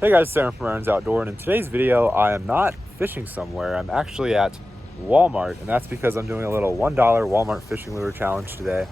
Hey guys, Sam from Aaron's Outdoor, and in today's video I am not fishing somewhere. I'm actually at Walmart, and that's because I'm doing a little $1 Walmart fishing lure challenge today.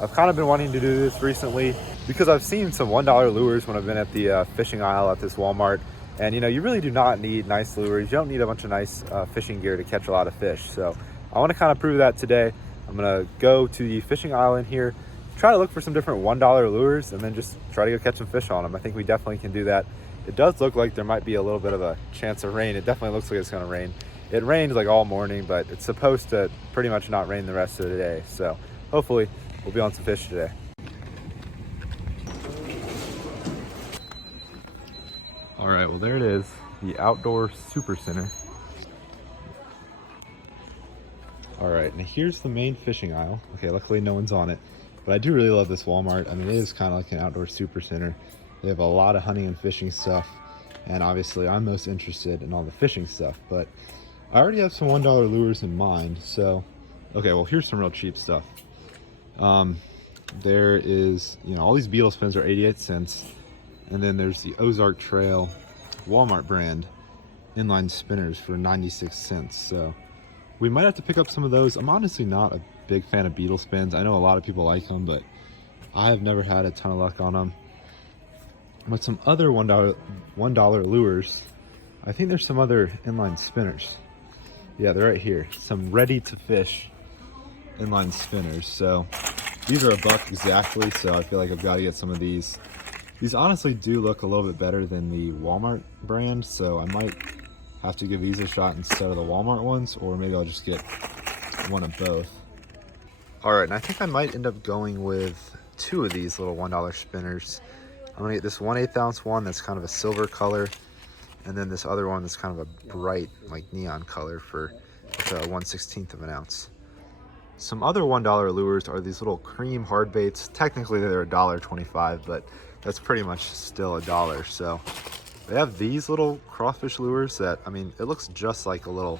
I've kind of been wanting to do this recently because I've seen some $1 lures when I've been at the fishing aisle at this Walmart, and you really do not need nice lures. You don't need a bunch of nice fishing gear to catch a lot of fish. So I want to kind of prove that today. I'm gonna go to the fishing aisle in here, try to look for some different $1 lures, and then just try to go catch some fish on them. I think we definitely can do that. It does look like there might be a little bit of a chance of rain. It definitely looks like it's gonna rain. It rained like all morning, but it's supposed to pretty much not rain the rest of the day. So hopefully we'll be on some fish today. All right, well there it is, the Outdoor Super Center. All right, now here's the main fishing aisle. Okay, luckily no one's on it, but I do really love this Walmart. I mean, it is kind of like an outdoor super center. They have a lot of hunting and fishing stuff, and obviously I'm most interested in all the fishing stuff, but I already have some $1 lures in mind. So, okay, well here's some real cheap stuff. There is, all these beetle spins are 88 cents, and then there's the Ozark Trail Walmart brand inline spinners for 96 cents. So we might have to pick up some of those. I'm honestly not a big fan of beetle spins. I know a lot of people like them, but I have never had a ton of luck on them. But some other $1 lures, I think there's some other inline spinners. Yeah, they're right here. Some ready to fish inline spinners. So these are $1 exactly, so I feel like I've got to get some of these. These honestly do look a little bit better than the Walmart brand, so I might have to give these a shot instead of the Walmart ones, or maybe I'll just get one of both. All right, and I think I might end up going with 2 of these little $1 spinners. I'm gonna get this 1/8 ounce one that's kind of a silver color, and then this other one that's kind of a bright, like neon color for 1/16 of an ounce. Some other $1 lures are these little cream hard baits. Technically they're $1.25, but that's pretty much still $1. So they have these little crawfish lures that, I mean, it looks just like a little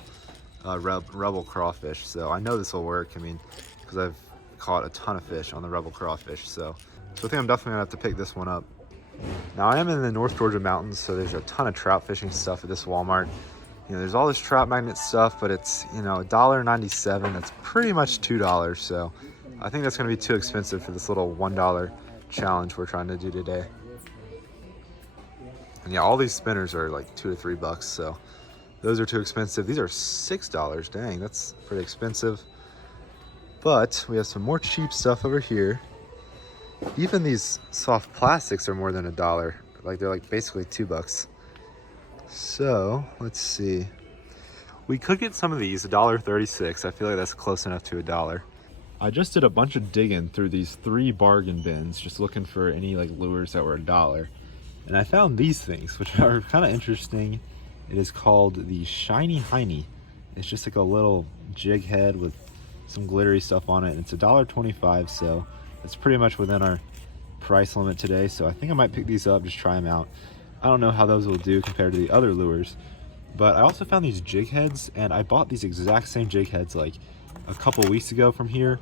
Rebel crawfish. So I know this will work. I mean, because I've caught a ton of fish on the Rebel crawfish. So I think I'm definitely gonna have to pick this one up. Now I am in the North Georgia mountains, so there's a ton of trout fishing stuff at this Walmart. There's all this trout magnet stuff, but it's, $1.97. That's pretty much $2. So I think that's gonna be too expensive for this little $1 challenge we're trying to do today. And yeah, all these spinners are like $2 to $3, so those are too expensive. These are $6. Dang, that's pretty expensive. But we have some more cheap stuff over here. Even these soft plastics are more than $1. Like they're like basically $2. So let's see. We could get some of these, $1.36. I feel like that's close enough to $1. I just did a bunch of digging through these 3 bargain bins, just looking for any like lures that were $1. And I found these things, which are kind of interesting. It is called the Shiny Hiney. It's just like a little jig head with some glittery stuff on it. And it's $1.25, so it's pretty much within our price limit today. So I think I might pick these up, just try them out. I don't know how those will do compared to the other lures. But I also found these jig heads, and I bought these exact same jig heads like a couple weeks ago from here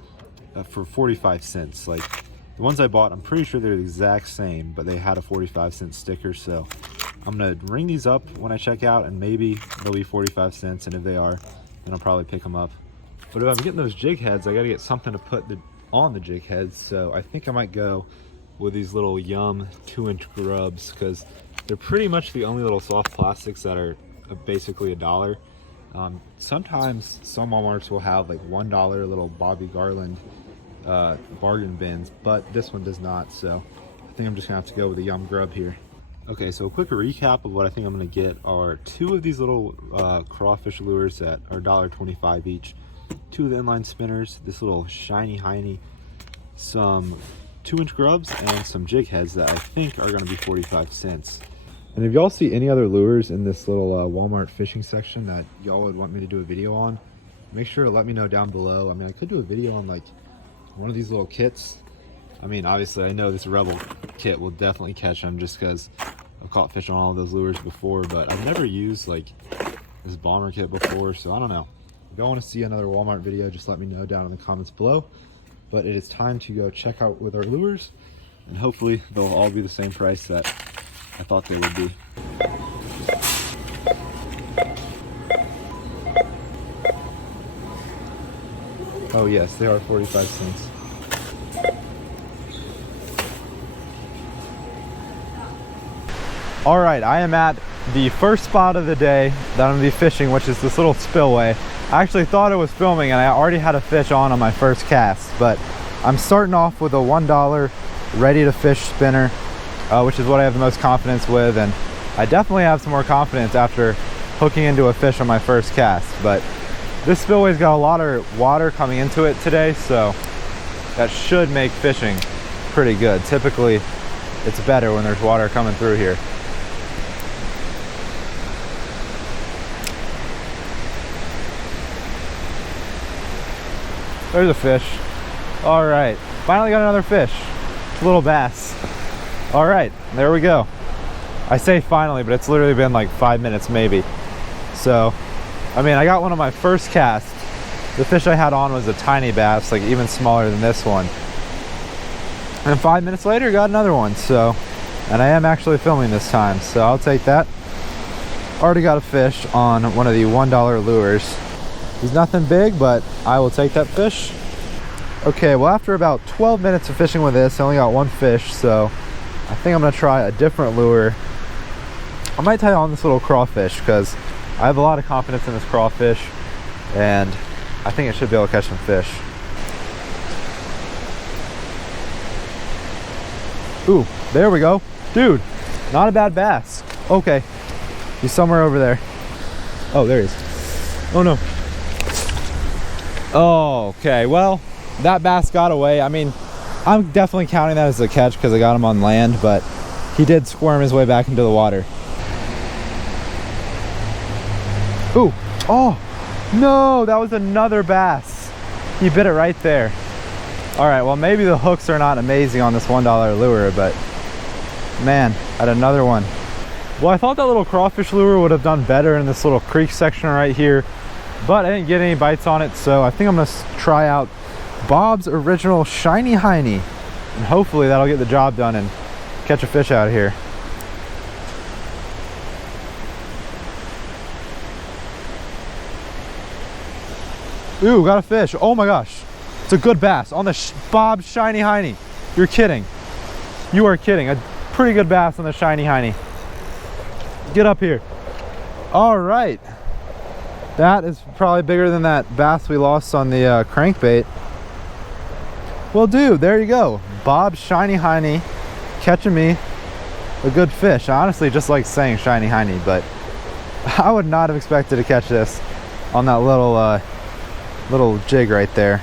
for 45 cents. Like the ones I bought, I'm pretty sure they're the exact same, but they had a 45-cent sticker. So I'm gonna ring these up when I check out, and maybe they'll be 45 cents. And if they are, then I'll probably pick them up. But if I'm getting those jig heads, I gotta get something to put on the jig heads. So I think I might go with these little Yum 2-inch grubs, because they're pretty much the only little soft plastics that are basically $1. Sometimes some Walmarts will have like $1 little Bobby Garland bargain bins, but this one does not. So I think I'm just gonna have to go with a Yum grub here. Okay, so a quick recap of what I think I'm gonna get are 2 of these little crawfish lures that are $1.25 each, 2 of the inline spinners, this little Shiny Hiney, some 2-inch grubs, and some jig heads that I think are gonna be 45 cents. And if y'all see any other lures in this little Walmart fishing section that y'all would want me to do a video on, make sure to let me know down below. I mean, I could do a video on like one of these little kits. I mean, obviously I know this Rebel kit will definitely catch them just because I've caught fish on all of those lures before, but I've never used like this bomber kit before, so I don't know. If y'all want to see another Walmart video, just let me know down in the comments below. But it is time to go check out with our lures, and hopefully they'll all be the same price that I thought they would be. Oh yes, they are 45 cents. All right, I am at the first spot of the day that I'm gonna be fishing, which is this little spillway. I actually thought it was filming and I already had a fish on my first cast, but I'm starting off with a $1 ready to fish spinner, which is what I have the most confidence with, and I definitely have some more confidence after hooking into a fish on my first cast. But this spillway's got a lot of water coming into it today, so that should make fishing pretty good. Typically, it's better when there's water coming through here. There's a fish. All right, finally got another fish. Little bass. All right, there we go. I say finally, but it's literally been like 5 minutes maybe. So, I mean, I got one on my first cast. The fish I had on was a tiny bass, like even smaller than this one. And 5 minutes later, got another one. So, and I am actually filming this time, so I'll take that. Already got a fish on one of the $1 lures. He's nothing big, but I will take that fish. Okay, well, after about 12 minutes of fishing with this, I only got one fish, so I think I'm gonna try a different lure. I might tie on this little crawfish because I have a lot of confidence in this crawfish, and I think it should be able to catch some fish. Ooh, there we go. Dude, not a bad bass. Okay, he's somewhere over there. Oh, there he is. Oh no. Oh, okay, well, that bass got away. I mean, I'm definitely counting that as a catch because I got him on land, but he did squirm his way back into the water. Ooh, oh, no, that was another bass. He bit it right there. All right, well, maybe the hooks are not amazing on this $1 lure, but man, I had another one. Well, I thought that little crawfish lure would have done better in this little creek section right here, but I didn't get any bites on it, so I think I'm gonna try out Bob's original Shiny Hiney, and hopefully that'll get the job done and catch a fish out of here. Ooh, got a fish. Oh my gosh, it's a good bass on the Bob's Shiny Hiney. You're kidding. You are kidding. A pretty good bass on the Shiny Hiney. Get up here. All right. That is probably bigger than that bass we lost on the crankbait. Well, dude, there you go. Bob's Shiny Hiney catching me a good fish. I honestly just like saying Shiny Hiney, but I would not have expected to catch this on that little jig right there.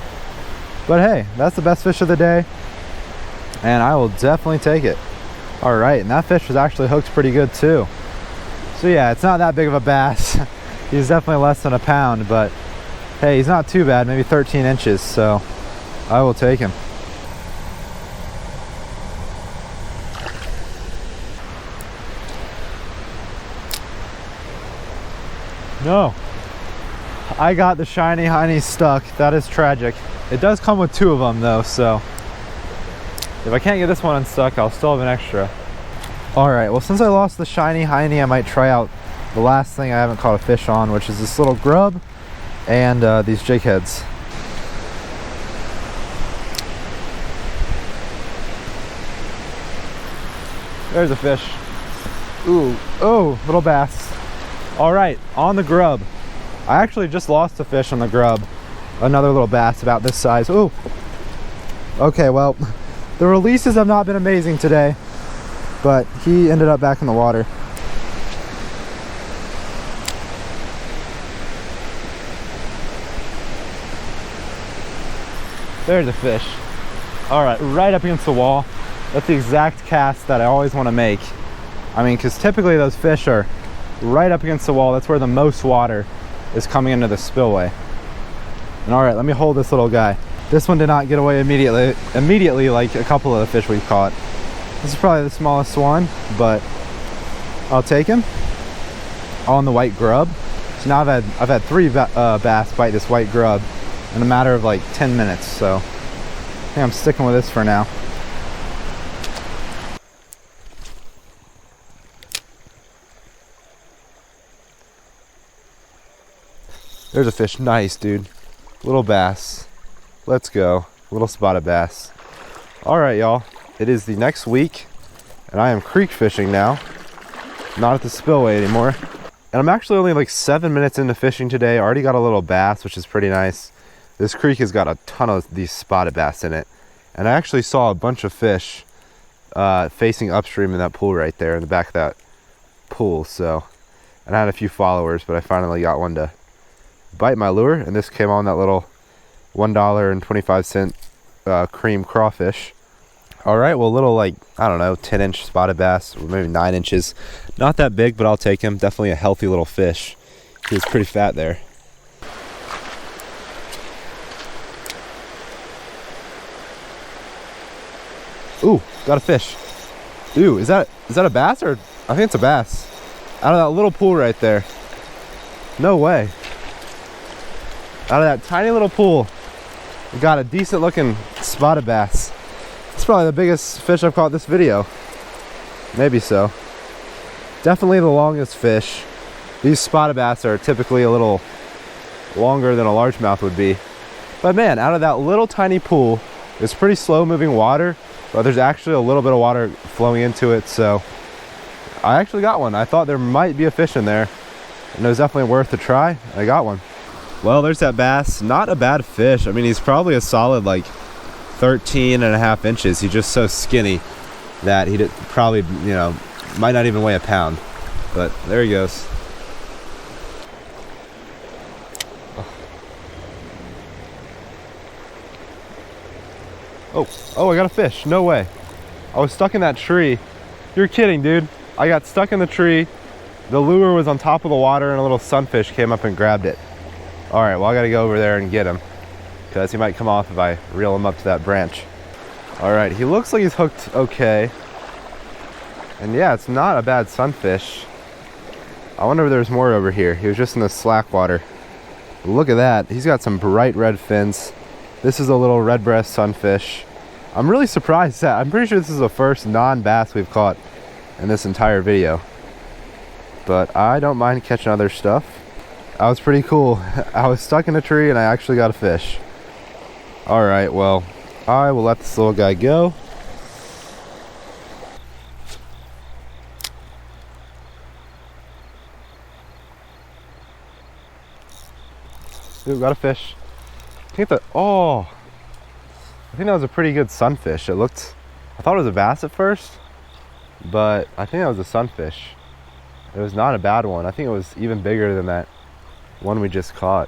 But hey, that's the best fish of the day, and I will definitely take it. All right, and that fish was actually hooked pretty good too. So yeah, it's not that big of a bass. He's definitely less than a pound, but hey, he's not too bad, maybe 13 inches, so I will take him. No, I got the Shiny Hiney stuck. That is tragic. It does come with 2 of them though, so if I can't get this one unstuck, I'll still have an extra. All right, well, since I lost the Shiny Hiney, I might try out the last thing I haven't caught a fish on, which is this little grub and these jigheads. There's a fish. Ooh, oh, little bass. All right, on the grub. I actually just lost a fish on the grub. Another little bass about this size. Ooh. Okay, well, the releases have not been amazing today, but he ended up back in the water. There's a fish. All right, right up against the wall. That's the exact cast that I always want to make. I mean, because typically those fish are right up against the wall. That's where the most water is coming into the spillway. And all right, let me hold this little guy. This one did not get away immediately like a couple of the fish we've caught. This is probably the smallest one, but I'll take him. On the white grub. So now I've had 3 bass bite this white grub in a matter of like 10 minutes. So I think I'm sticking with this for now. There's a fish. Nice, dude. Little bass. Let's go. Little spotted bass. All right, y'all. It is the next week, and I am creek fishing now. Not at the spillway anymore. And I'm actually only like 7 minutes into fishing today. I already got a little bass, which is pretty nice. This creek has got a ton of these spotted bass in it. And I actually saw a bunch of fish facing upstream in that pool right there, in the back of that pool. So, and I had a few followers, but I finally got one to bite my lure. And this came on that little $1.25 cream crawfish. All right, well, little, like, I don't know, 10-inch spotted bass, or maybe 9 inches. Not that big, but I'll take him. Definitely a healthy little fish. He was pretty fat there. Ooh, got a fish. Ooh, is that a bass, or I think it's a bass. Out of that little pool right there. No way. Out of that tiny little pool, we got a decent looking spotted bass. It's probably the biggest fish I've caught this video. Maybe so. Definitely the longest fish. These spotted bass are typically a little longer than a largemouth would be. But man, out of that little tiny pool, it's pretty slow moving water, but there's actually a little bit of water flowing into it, so I actually got one. I thought there might be a fish in there, and it was definitely worth a try. I got one. Well, there's that bass. Not a bad fish. I mean, he's probably a solid like 13.5 inches. He's just so skinny that he probably, you know, might not even weigh a pound. But there he goes. Oh, I got a fish. No way. I was stuck in that tree. You're kidding, dude. I got stuck in the tree. The lure was on top of the water, and a little sunfish came up and grabbed it. All right, well, I gotta go over there and get him, because he might come off if I reel him up to that branch. All right, he looks like he's hooked okay. And yeah, it's not a bad sunfish. I wonder if there's more over here. He was just in the slack water. But look at that. He's got some bright red fins. This is a little red breast sunfish. I'm really surprised that I'm pretty sure this is the first non-bass we've caught in this entire video. But I don't mind catching other stuff. That was pretty cool. I was stuck in a tree and I actually got a fish. All right, well, I will let this little guy go. Ooh, got a fish. I think that was a pretty good sunfish. I thought it was a bass at first, but I think that was a sunfish. It was not a bad one. I think it was even bigger than that one we just caught.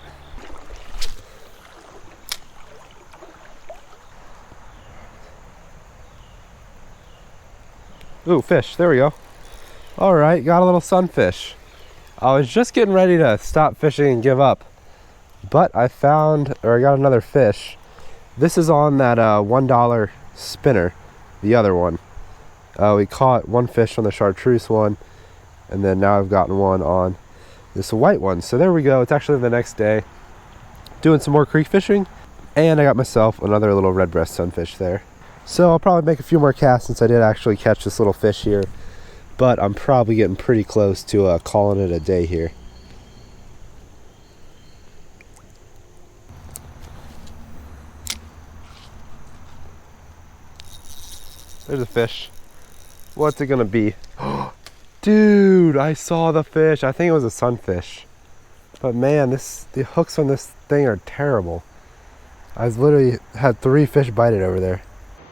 Ooh, fish. There we go. All right, got a little sunfish. I was just getting ready to stop fishing and give up, but I got another fish. This is on that $1 spinner, the other one. We caught one fish on the chartreuse one, and then now I've gotten one on this white one. So there we go. It's actually the next day. Doing some more creek fishing, and I got myself another little red breast sunfish there. So I'll probably make a few more casts since I did actually catch this little fish here, but I'm probably getting pretty close to calling it a day here. There's a fish. What's it gonna be? Dude, I saw the fish. I think it was a sunfish. But man, the hooks on this thing are terrible. I've literally had 3 fish bite it over there.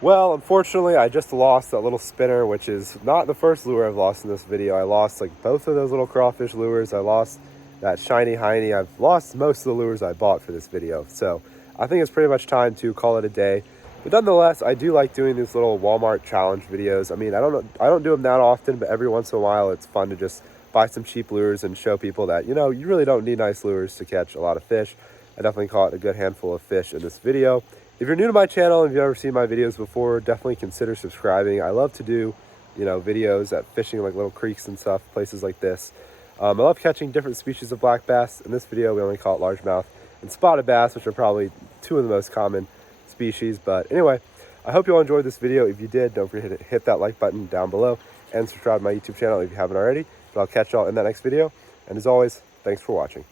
Well, unfortunately, I just lost that little spinner, which is not the first lure I've lost in this video. I lost like both of those little crawfish lures. I lost that shiny hiney. I've lost most of the lures I bought for this video. So I think it's pretty much time to call it a day. But nonetheless, I do like doing these little Walmart challenge videos. I mean, I don't do them that often, but every once in a while, it's fun to just buy some cheap lures and show people that, you know, you really don't need nice lures to catch a lot of fish. I definitely caught a good handful of fish in this video. If you're new to my channel and you've never seen my videos before, definitely consider subscribing. I love to do, you know, videos at fishing like little creeks and stuff, places like this. I love catching different species of black bass. In this video, we only caught largemouth and spotted bass, which are probably 2 of the most common species. But anyway, I hope you all enjoyed this video. If you did, don't forget to hit that like button down below and subscribe to my YouTube channel if you haven't already. But I'll catch y'all in that next video. And as always, thanks for watching.